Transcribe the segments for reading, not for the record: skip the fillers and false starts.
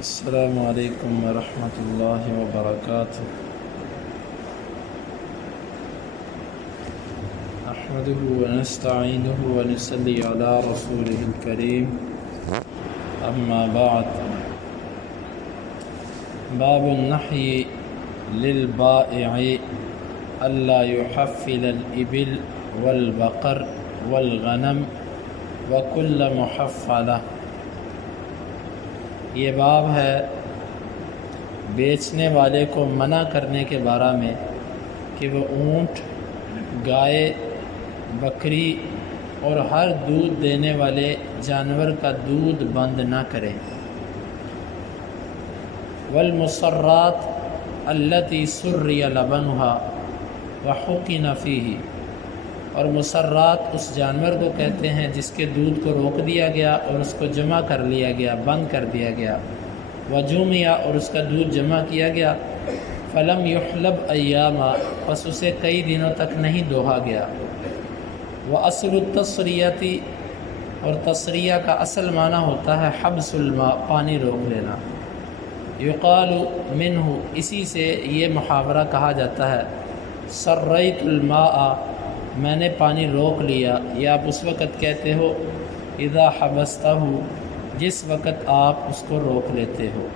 السلام علیکم ورحمۃ اللہ وبرکاتہ۔ نحمده ونستعینه ونصلی علی رسوله الکریم، اما بعد۔ باب النحی للبائع الا يحفل الابل والبقر والغنم وکل محفلہ۔ یہ باب ہے بیچنے والے کو منع کرنے کے بارے میں کہ وہ اونٹ، گائے، بکری اور ہر دودھ دینے والے جانور کا دودھ بند نہ کرے۔ والمصرات التي سري لبنها وحقن فيه، اور مسرات اس جانور کو کہتے ہیں جس کے دودھ کو روک دیا گیا اور اس کو جمع کر لیا گیا، بند کر دیا گیا۔ وجمیا، اور اس کا دودھ جمع کیا گیا۔ فلم یحلب ایاما، پس اسے کئی دنوں تک نہیں دوہا گیا۔ واصل التصریتی، اور تصریہ کا اصل معنی ہوتا ہے حبس الماء، پانی روک لینا۔ یقال منہ، اسی سے یہ محاورہ کہا جاتا ہے سریت الماء، میں نے پانی روک لیا، یا آپ اس وقت کہتے ہو اذا حبستہ، جس وقت آپ اس کو روک لیتے ہو۔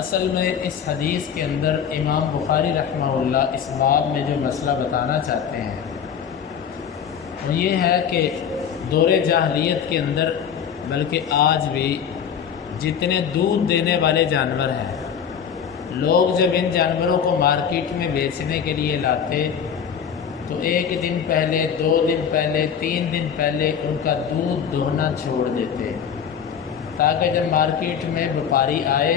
اصل میں اس حدیث کے اندر امام بخاری رحمہ اللہ اس باب میں جو مسئلہ بتانا چاہتے ہیں وہ یہ ہے کہ دور جاہلیت کے اندر، بلکہ آج بھی، جتنے دودھ دینے والے جانور ہیں، لوگ جب ان جانوروں کو مارکیٹ میں بیچنے کے لیے لاتے تو ایک دن پہلے، 2 دن پہلے، 3 دن پہلے ان کا دودھ دوہنا چھوڑ دیتے، تاکہ جب مارکیٹ میں ویپاری آئے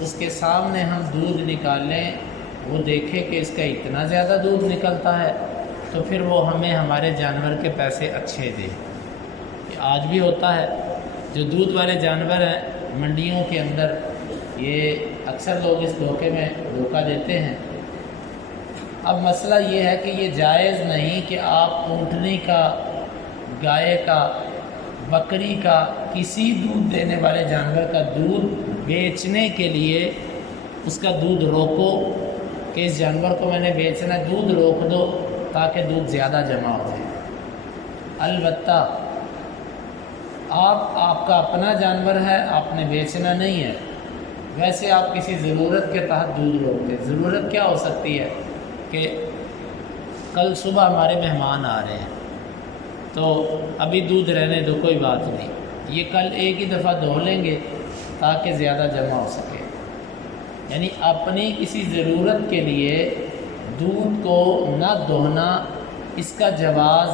اس کے سامنے ہم دودھ نکالیں، وہ دیکھے کہ اس کا اتنا زیادہ دودھ نکلتا ہے تو پھر وہ ہمیں ہمارے جانور کے پیسے اچھے دے۔ آج بھی ہوتا ہے، جو دودھ والے جانور ہیں منڈیوں کے اندر، یہ اکثر لوگ اس دھوکے میں دھوکہ دیتے ہیں۔ اب مسئلہ یہ ہے کہ یہ جائز نہیں کہ آپ اونٹنی کا، گائے کا، بکری کا، کسی دودھ دینے والے جانور کا دودھ بیچنے کے لیے اس کا دودھ روکو کہ اس جانور کو میں نے بیچنا، دودھ روک دو تاکہ دودھ زیادہ جمع ہو جائے۔ البتہ آپ کا اپنا جانور ہے، آپ نے بیچنا نہیں ہے، ویسے آپ کسی ضرورت کے تحت دودھ روکتے۔ ضرورت کیا ہو سکتی ہے کہ کل صبح ہمارے مہمان آ رہے ہیں تو ابھی دودھ رہنے دو، کوئی بات نہیں، یہ کل ایک ہی دفعہ دھو لیں گے تاکہ زیادہ جمع ہو سکے۔ یعنی اپنی کسی ضرورت کے لیے دودھ کو نہ دھونا، اس کا جواز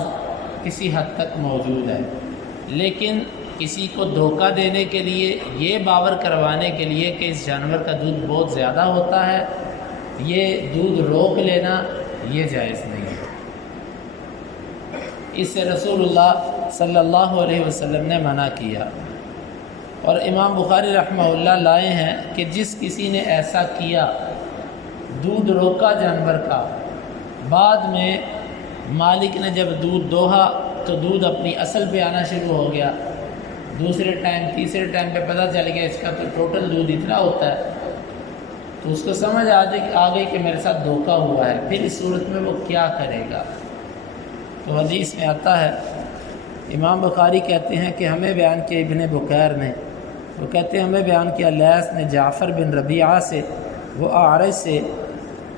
کسی حد تک موجود ہے، لیکن کسی کو دھوکہ دینے کے لیے، یہ باور کروانے کے لیے کہ اس جانور کا دودھ بہت زیادہ ہوتا ہے، یہ دودھ روک لینا یہ جائز نہیں ہے۔ اس سے رسول اللہ صلی اللہ علیہ وسلم نے منع کیا، اور امام بخاری رحمہ اللہ لائے ہیں کہ جس کسی نے ایسا کیا، دودھ روکا جانور کا، بعد میں مالک نے جب دودھ دوہا تو دودھ اپنی اصل پہ آنا شروع ہو گیا، دوسرے ٹائم، تیسرے ٹائم پہ پتہ چل گیا اس کا تو ٹوٹل دودھ اتنا ہوتا ہے، تو اس کو سمجھ آ گئی کہ میرے ساتھ دھوکہ ہوا ہے، پھر اس صورت میں وہ کیا کرے گا؟ تو حدیث میں آتا ہے، امام بخاری کہتے ہیں کہ ہمیں بیان کیا ابن بکیر نے، وہ کہتے ہیں ہمیں بیان کیا لیث نے جعفر بن ربیعہ سے، وہ اعرج سے،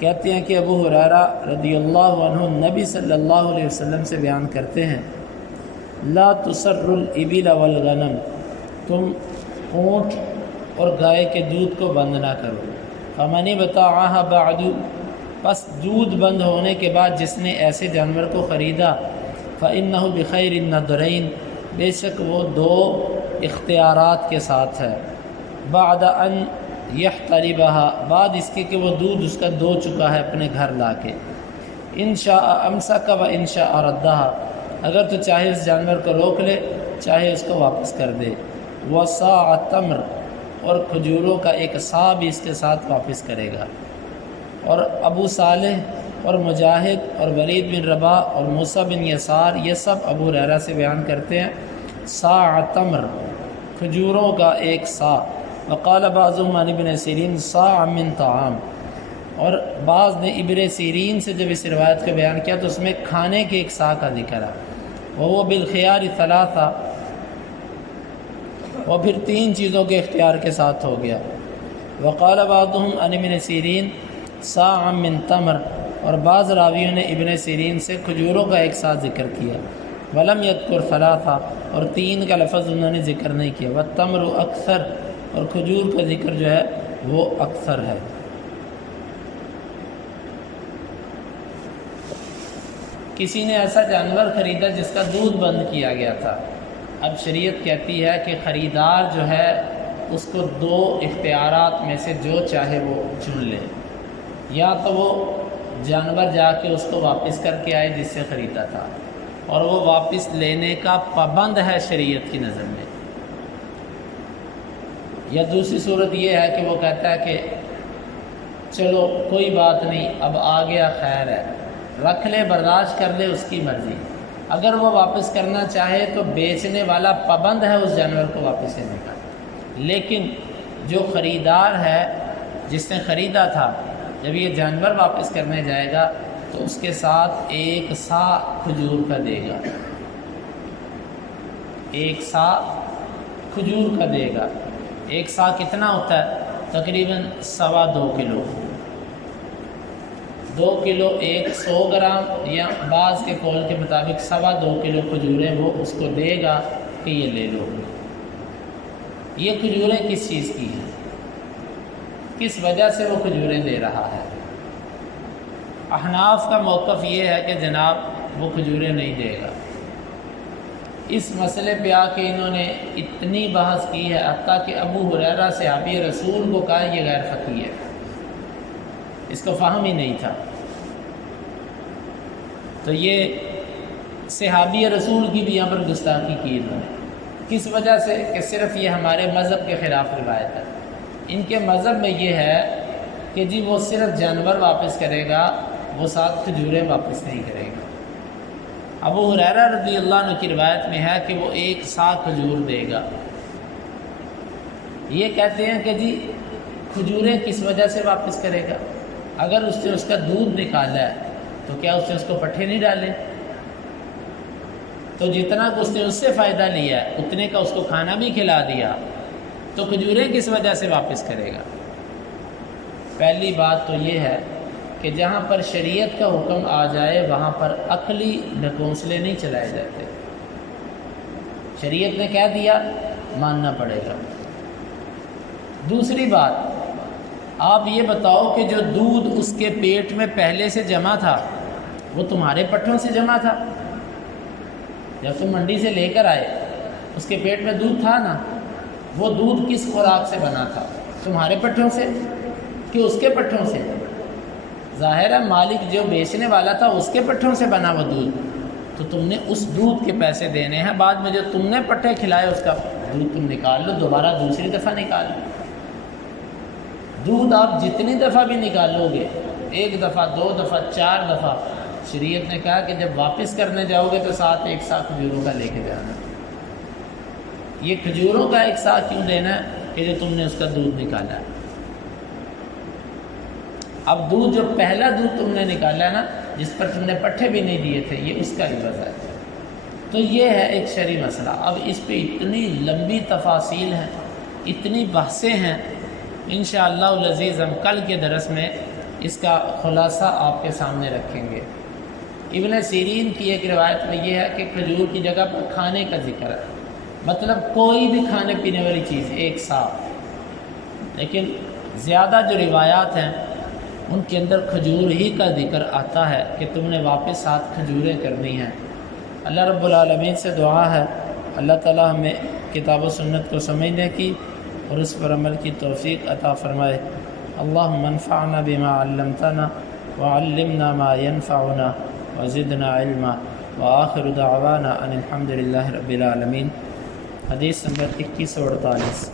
کہتے ہیں کہ ابو ہریرہ رضی اللہ عنہ نبی صلی اللہ علیہ وسلم سے بیان کرتے ہیں لا تسر الابل والغنم، تم اونٹ اور گائے کے دودھ کو بند نہ کرو۔ فمن ابتاعها بعد، پس دودھ بند ہونے کے بعد جس نے ایسے جانور کو خریدا، فإنه بخیر النظرین، بے شک وہ 2 اختیارات کے ساتھ ہے، بعد ان یحتلبها، بعد اس کے کہ وہ دودھ اس کا دو چکا ہے اپنے گھر لا کے، ان شاء امسک و ان شاء ردها، اگر تو چاہے اس جانور کو روک لے، چاہے اس کو واپس کر دے۔ وصاع تمر، اور کھجوروں کا ایک صاع بھی اس کے ساتھ واپس کرے گا۔ اور ابو صالح اور مجاہد اور ولید بن رباح اور موسیٰ بن یسار، یہ سب ابو ہریرہ سے بیان کرتے ہیں صاع تمر، کھجوروں کا ایک سا، وقال بعضهم عن ابن سیرین صاع من طعام، اور بعض نے ابن سیرین سے جب اس روایت کا بیان کیا تو اس میں کھانے کے ایک سا کا ذکر ہے، وہ بالخیار ثلاثہ، اور پھر 3 چیزوں کے اختیار کے ساتھ ہو گیا۔ وقال بعضهم عن ابن سیرین صاع من تمر، اور بعض راویوں نے ابن سیرین سے کھجوروں کا ایک ساتھ ذکر کیا، ولم یذکر ثلاثہ، اور 3 کا لفظ انہوں نے ذکر نہیں کیا، والتمر اکثر، اور کھجور کا ذکر جو ہے وہ اکثر ہے۔ کسی نے ایسا جانور خریدا جس کا دودھ بند کیا گیا تھا، اب شریعت کہتی ہے کہ خریدار جو ہے اس کو 2 اختیارات میں سے جو چاہے وہ چن لے، یا تو وہ جانور جا کے اس کو واپس کر کے آئے جس سے خریدا تھا، اور وہ واپس لینے کا پابند ہے شریعت کی نظر میں، یا دوسری صورت یہ ہے کہ وہ کہتا ہے کہ چلو کوئی بات نہیں، اب آ گیا خیر ہے، رکھ لے، برداشت کر لے، اس کی مرضی۔ اگر وہ واپس کرنا چاہے تو بیچنے والا پابند ہے اس جانور کو واپس لینے کا، لیکن جو خریدار ہے جس نے خریدا تھا، جب یہ جانور واپس کرنے جائے گا تو اس کے ساتھ 1 سا کھجور کا دے گا، 1 سا کھجور کا دے گا۔ 1 سا کتنا ہوتا ہے؟ تقریباً 2.25 کلو، 2 کلو 100 گرام، یا بعض کے قول کے مطابق 2.25 کلو کھجوریں وہ اس کو دے گا کہ یہ لے لو۔ یہ کھجوریں کس چیز کی ہیں؟ کس وجہ سے وہ کھجوریں دے رہا ہے؟ احناف کا موقف یہ ہے کہ جناب وہ کھجوریں نہیں دے گا۔ اس مسئلے پہ آ کے انہوں نے اتنی بحث کی ہے، حتیٰ کہ ابو ہریرہ صحابی رسول کو کہا یہ غیر فقیہ ہے، اس کو فہم ہی نہیں تھا۔ تو یہ صحابی رسول کی بھی یہاں پر گستاخی کی انہوں نے، کس وجہ سے؟ کہ صرف یہ ہمارے مذہب کے خلاف روایت ہے۔ ان کے مذہب میں یہ ہے کہ جی وہ صرف جانور واپس کرے گا، وہ ساتھ کھجوریں واپس نہیں کرے گا۔ ابو ہریرہ رضی اللہ عنہ کی روایت میں ہے کہ وہ 1 سا کھجور دے گا۔ یہ کہتے ہیں کہ جی کھجوریں کس وجہ سے واپس کرے گا؟ اگر اس نے اس کا دودھ نکالا ہے تو کیا اس نے اس کو پٹھے نہیں ڈالے؟ تو جتنا کہ اس نے اس سے فائدہ لیا ہے اتنے کا اس کو کھانا بھی کھلا دیا، تو کھجوریں کس وجہ سے واپس کرے گا؟ پہلی بات تو یہ ہے کہ جہاں پر شریعت کا حکم آ جائے وہاں پر عقلی ڈھکونسلے نہیں چلائے جاتے، شریعت نے کہہ دیا ماننا پڑے گا۔ دوسری بات، آپ یہ بتاؤ کہ جو دودھ اس کے پیٹ میں پہلے سے جمع تھا وہ تمہارے پٹھوں سے جمع تھا؟ جب تم منڈی سے لے کر آئے اس کے پیٹ میں دودھ تھا نا، وہ دودھ کس خوراک سے بنا تھا؟ تمہارے پٹھوں سے کہ اس کے پٹھوں سے؟ ظاہر ہے مالک جو بیچنے والا تھا اس کے پٹھوں سے بنا وہ دودھ، تو تم نے اس دودھ کے پیسے دینے ہیں، بعد میں جو تم نے پٹھے کھلائے اس کا دودھ تم نکال لو، دوبارہ دوسری دفعہ نکال لو۔ دودھ آپ جتنی دفعہ بھی نکالو گے، 1 دفعہ 2 دفعہ 4 دفعہ، شریعت نے کہا کہ جب واپس کرنے جاؤ گے تو ساتھ 1 سا کھجوروں کا لے کے جانا۔ یہ کھجوروں کا 1 سا کیوں دینا ہے؟ کہ جو تم نے اس کا دودھ نکالا ہے۔ اب دودھ جو پہلا دودھ تم نے نکالا ہے نا، جس پر تم نے پٹھے بھی نہیں دیے تھے، یہ اس کا عوض ہے۔ تو یہ ہے ایک شرعی مسئلہ۔ اب اس پہ اتنی لمبی تفاصیل ہیں، اتنی بحثیں ہیں، انشاءاللہ العزیز ہم کل کے درس میں اس کا خلاصہ آپ کے سامنے رکھیں گے۔ ابن سیرین کی ایک روایت میں یہ ہے کہ کھجور کی جگہ پر کھانے کا ذکر ہے، مطلب کوئی بھی کھانے پینے والی چیز 1 سا۔ لیکن زیادہ جو روایات ہیں ان کے اندر کھجور ہی کا ذکر آتا ہے کہ تم نے واپس ساتھ کھجوریں کرنی ہیں۔ اللہ رب العالمین سے دعا ہے اللہ تعالی ہمیں کتاب و سنت کو سمجھنے کی اور اس پر عمل کی توفیق عطا فرمائے۔ اللہم انفعنا بما علمتنا وعلمنا ما ينفعنا وزدنا علما وآخر دعوانا ان الحمد للہ رب العالمین۔ حدیث نمبر 2148۔